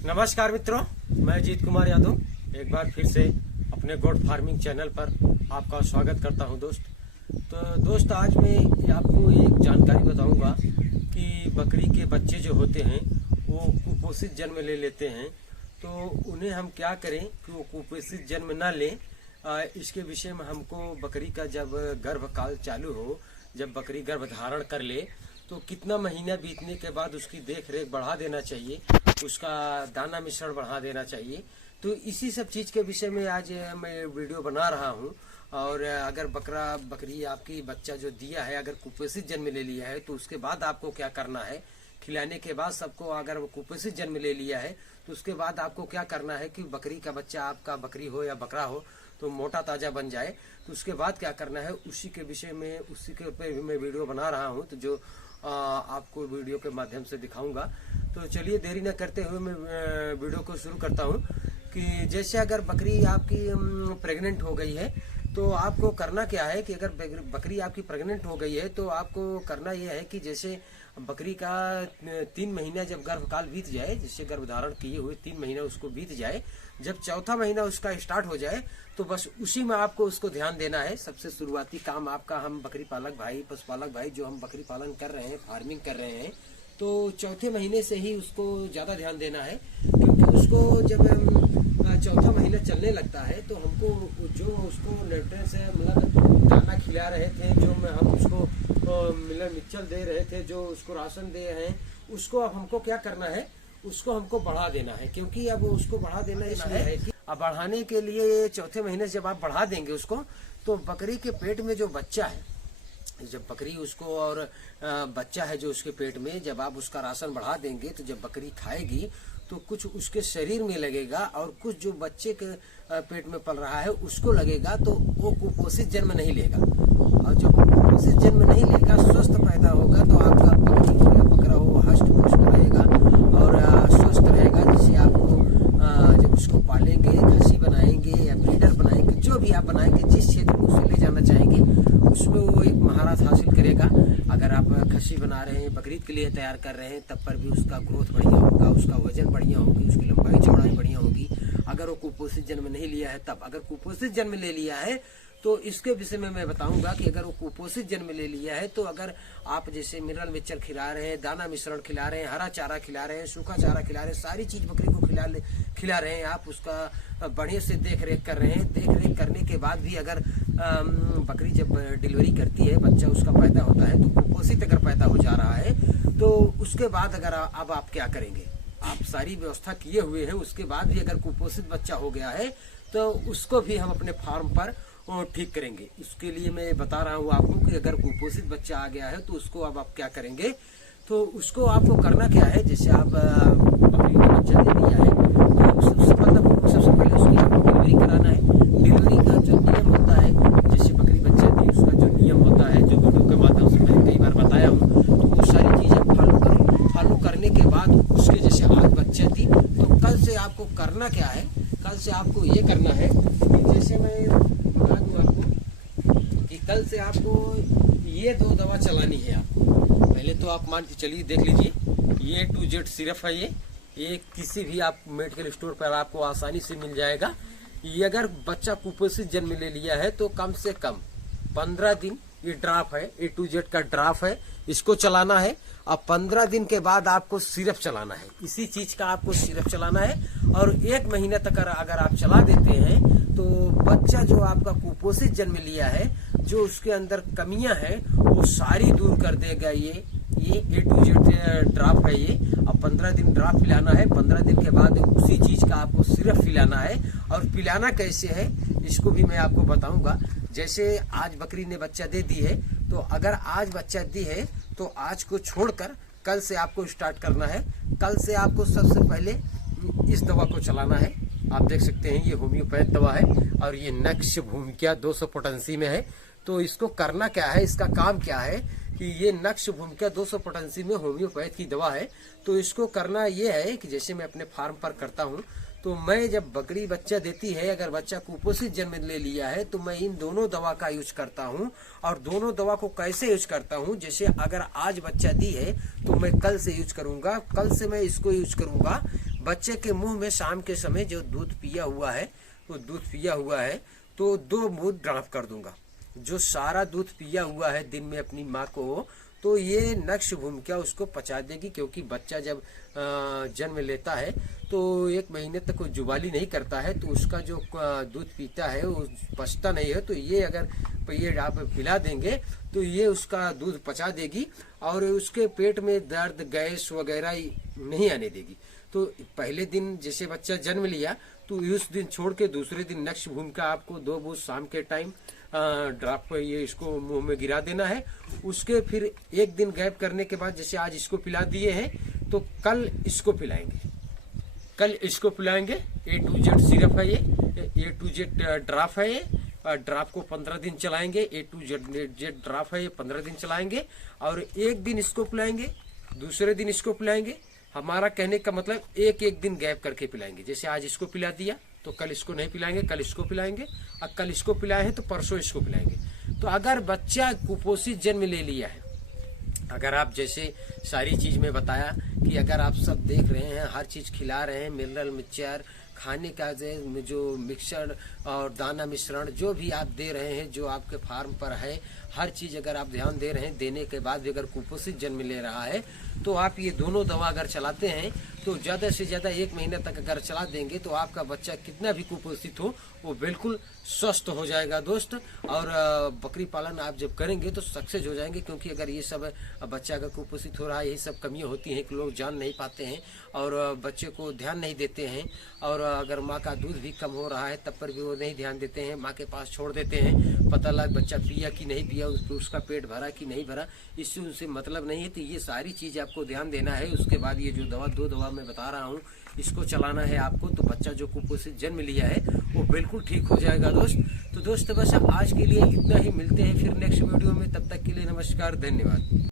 नमस्कार मित्रों, मैं अजीत कुमार यादव एक बार फिर से अपने गोट फार्मिंग चैनल पर आपका स्वागत करता हूं दोस्त। तो दोस्त, आज मैं आपको एक जानकारी बताऊंगा कि बकरी के बच्चे जो होते हैं वो कुपोषित जन्म ले लेते हैं, तो उन्हें हम क्या करें कि वो कुपोषित जन्म ना लें। इसके विषय में हमको बकरी का जब गर्भकाल चालू हो, जब बकरी गर्भ धारण कर ले, तो कितना महीना बीतने के बाद उसकी देख रेख बढ़ा देना चाहिए, उसका दाना मिश्रण बढ़ा देना चाहिए। तो इसी सब चीज के विषय में आज मैं वीडियो बना रहा हूं। और अगर बकरी आपकी बच्चा जो दिया है अगर कुपोषित जन्म ले लिया है तो उसके बाद आपको क्या करना है। खिलाने के बाद सबको, अगर वो कुपोषित जन्म ले लिया है तो उसके बाद आपको क्या करना है कि बकरी का बच्चा, आपका बकरी हो या बकरा हो, तो मोटा ताजा बन जाए तो उसके बाद क्या करना है, उसी के विषय में, उसी के ऊपर भी मैं वीडियो बना रहा हूँ। तो जो आपको वीडियो के माध्यम से दिखाऊंगा। तो चलिए देरी न करते हुए मैं वीडियो को शुरू करता हूँ। कि जैसे अगर बकरी आपकी प्रेग्नेंट हो गई है तो आपको करना क्या है कि अगर बकरी आपकी प्रेग्नेंट हो गई है तो आपको करना यह है कि जैसे बकरी का 3 महीना जब गर्भकाल बीत जाए, जिससे गर्भधारण किए हुए 3 महीना उसको बीत जाए, जब चौथा महीना उसका स्टार्ट हो जाए तो बस उसी में आपको उसको ध्यान देना है। सबसे शुरुआती काम आपका, हम बकरी पालक भाई, पशुपालक भाई जो हम बकरी पालन कर रहे हैं, फार्मिंग कर रहे हैं, तो चौथे महीने से ही उसको ज्यादा ध्यान देना है। क्योंकि उसको जब चौथा महीना चलने लगता है तो हमको जो उसको न्यूट्रिएंट्स है, मतलब दाना खिला रहे थे, जो हम उसको मिक्सचर दे रहे थे, जो उसको राशन दे रहे हैं, उसको अब हमको क्या करना है, उसको हमको बढ़ा देना है। क्योंकि अब उसको बढ़ा देना इसलिए है कि अब बढ़ाने के लिए चौथे महीने से जब आप बढ़ा देंगे उसको, तो बकरी के पेट में जो बच्चा है, जब बकरी उसको और बच्चा है जो उसके पेट में, जब आप उसका राशन बढ़ा देंगे तो जब बकरी खाएगी तो कुछ उसके शरीर में लगेगा और कुछ जो बच्चे के पेट में पल रहा है उसको लगेगा, तो वो कुपोषित जन्म नहीं लेगा। और जब वो कुपोषित जन्म नहीं लेगा, स्वस्थ पैदा होगा, तो आपका बकरी हो या बकरा हो हष्ट पुष्ट रहेगा और स्वस्थ रहेगा। जिससे आपको जब उसको पालेंगे, खसी बनाएंगे या ब्रीडर बनाएंगे, जो भी आप बनाएंगे, जिस क्षेत्र में उसे ले जाना चाहेंगे उसमें वो एक महारत हासिल करेगा। अगर आप खसी बना रहे हैं, बकरीद के लिए तैयार कर रहे हैं, तब पर भी उसका ग्रोथ बढ़िया होगा, उसका वजन बढ़िया होगी, उसकी लंबाई चौड़ाई बढ़िया होगी। अगर वो कुपोषित जन्म नहीं लिया है तब, अगर कुपोषित जन्म ले लिया है तो इसके विषय में मैं बताऊंगा कि अगर वो कुपोषित जन्म ले लिया है तो अगर आप जैसे मिनरल मिक्सचर खिला रहे हैं, दाना मिश्रण खिला रहे हैं, हरा चारा खिला रहे हैं, सूखा चारा खिला रहे हैं, सारी चीज बकरी को खिला रहे हैं, आप उसका बढ़िया से देख रेख कर रहे हैं। देख रेख करने के बाद भी अगर बकरी जब डिलीवरी करती है, बच्चा उसका पैदा होता है, तो कुपोषित अगर पैदा हो जा रहा है तो उसके बाद अगर अब आप क्या करेंगे, आप सारी व्यवस्था किए हुए हैं, उसके बाद भी अगर कुपोषित बच्चा हो गया है तो उसको भी हम अपने फार्म पर ठीक करेंगे। उसके लिए मैं बता रहा हूँ आपको कि अगर कुपोषित बच्चा आ गया है तो उसको अब आप क्या करेंगे। तो उसको आपको करना क्या है, जैसे आप बकरी का बच्चा दे दिया है तो सबसे पहले उसकी आपको डिलीवरी कराना है। डिलीवरी का जो नियम होता है, जैसे बकरी बच्चा दी, उसका जो नियम होता है, जो वीडियो के माध्यम से मैंने कई बार बताया हूँ, तो वो सारी चीजें फॉलो करो। फॉलो करने के बाद उसके जैसे आज बच्चा दी, तो कल से आपको करना क्या है, कल से आपको ये करना है कि जैसे मैं बता दूं आपको कि कल से आपको ये 2 दवा चलानी है आपको। पहले तो आप मान के चलिए, देख लीजिए, ये A to Z सिरप है। ये किसी भी आप मेडिकल स्टोर पर आपको आसानी से मिल जाएगा। ये अगर बच्चा कुपोषित जन्म ले लिया है तो कम से कम 15 दिन ये ड्राफ है, A to Z का ड्राफ है, इसको चलाना है। अब 15 दिन के बाद आपको सिरप चलाना है, इसी चीज का आपको सिरप चलाना है। और 1 महीना तक अगर आप चला देते हैं तो बच्चा जो आपका कुपोषित जन्म लिया है, जो उसके अंदर कमियां हैं वो सारी दूर कर देगा। ये A to Z ड्राफ है ये। अब 15 दिन ड्राफ पिलाना है, 15 दिन के बाद उसी चीज का आपको सिरप पिलाना है। और पिलाना कैसे है इसको भी मैं आपको बताऊंगा। जैसे आज बकरी ने बच्चा दे दी है, तो अगर आज बच्चा दी है तो आज को छोड़कर कल से आपको स्टार्ट करना है। कल से आपको सबसे पहले इस दवा को चलाना है। आप देख सकते हैं ये होम्योपैथ दवा है और ये नक्श भूमिका 200 पोटेंसी में है। तो इसको करना क्या है, इसका काम क्या है कि ये नक्श भूमिका 200 पोटेंसी में होम्योपैथ की दवा है। तो इसको करना ये है कि जैसे मैं अपने फार्म पर करता हूँ, तो मैं जब बकरी बच्चा देती है, अगर बच्चा कुपोषित जन्म ले लिया है, तो मैं इन दोनों दवा का यूज करता हूँ। और दोनों दवा को कैसे यूज करता हूँ, जैसे अगर आज बच्चा दी है तो मैं कल से यूज करूंगा, कल से मैं इसको यूज करूंगा, बच्चे के मुंह में शाम के समय जो दूध पिया हुआ है, वो दूध पिया हुआ है तो 2 बूंद ड्रॉप कर दूंगा। जो सारा दूध पिया हुआ है दिन में अपनी माँ को, तो ये नक्श भूमिका उसको पचा देगी। क्योंकि बच्चा जब जन्म लेता है तो 1 महीने तक वो जुबाली नहीं करता है, तो उसका जो दूध पीता है वो पचता नहीं है। तो ये अगर ये आप पिला देंगे तो ये उसका दूध पचा देगी और उसके पेट में दर्द गैस वगैरह नहीं आने देगी। तो पहले दिन जैसे बच्चा जन्म लिया तो उस दिन छोड़ के दूसरे दिन नक्श भूमिका आपको 2 बूंद शाम के टाइम ड्रॉप ये इसको मुंह में गिरा देना है। उसके फिर 1 दिन गैप करने के बाद, जैसे आज इसको पिला दिए हैं तो कल इसको पिलाएंगे, कल इसको पिलाएंगे। A to Z सिरप है ये, A to Z ड्रॉप है ये। ड्रॉप को 15 दिन चलाएंगे। A to Z ड्रॉप है ये, 15 दिन चलाएंगे और 1 दिन इसको पिलाएंगे, दूसरे दिन इसको पिलाएंगे। हमारा कहने का मतलब 1 दिन गैप करके पिलाएंगे। जैसे आज इसको पिला दिया तो कल इसको नहीं पिलाएंगे, कल इसको पिलाएंगे, और कल इसको पिलाए हैं तो परसों इसको पिलाएंगे। तो अगर बच्चा कुपोषित जन्म ले लिया है, अगर आप जैसे सारी चीज में बताया कि अगर आप सब देख रहे हैं, हर चीज खिला रहे हैं, मिनरल मिक्सचर खाने का जो मिक्सचर और दाना मिश्रण जो भी आप दे रहे हैं, जो आपके फार्म पर है, हर चीज अगर आप ध्यान दे रहे हैं, देने के बाद भी अगर कुपोषित जन्म ले रहा है तो आप ये दोनों दवा अगर चलाते हैं तो ज्यादा से ज्यादा 1 महीने तक अगर चला देंगे तो आपका बच्चा कितना भी कुपोषित हो वो बिल्कुल स्वस्थ हो जाएगा दोस्त। और बकरी पालन आप जब करेंगे तो सक्सेस हो जाएंगे। क्योंकि अगर ये सब बच्चा अगर कुपोषित हो रहा है, यही सब कमियां होती हैं कि लोग जान नहीं पाते हैं और बच्चे को ध्यान नहीं देते हैं। और अगर माँ का दूध भी कम हो रहा है तब पर भी वो नहीं ध्यान देते हैं, माँ के पास छोड़ देते हैं। पता लग बच्चा पिया कि नहीं पिया, उसका पेट भरा कि नहीं भरा, इससे उनसे मतलब नहीं है। तो ये सारी चीज आपको ध्यान देना है। उसके बाद ये जो 2 दवा मैं बता रहा हूँ इसको चलाना है आपको। तो बच्चा जो कुपोषित जन्म लिया है वो बिल्कुल ठीक हो जाएगा दोस्त। तो दोस्त बस आज के लिए इतना ही, मिलते हैं फिर नेक्स्ट वीडियो में। तब तक के लिए नमस्कार, धन्यवाद।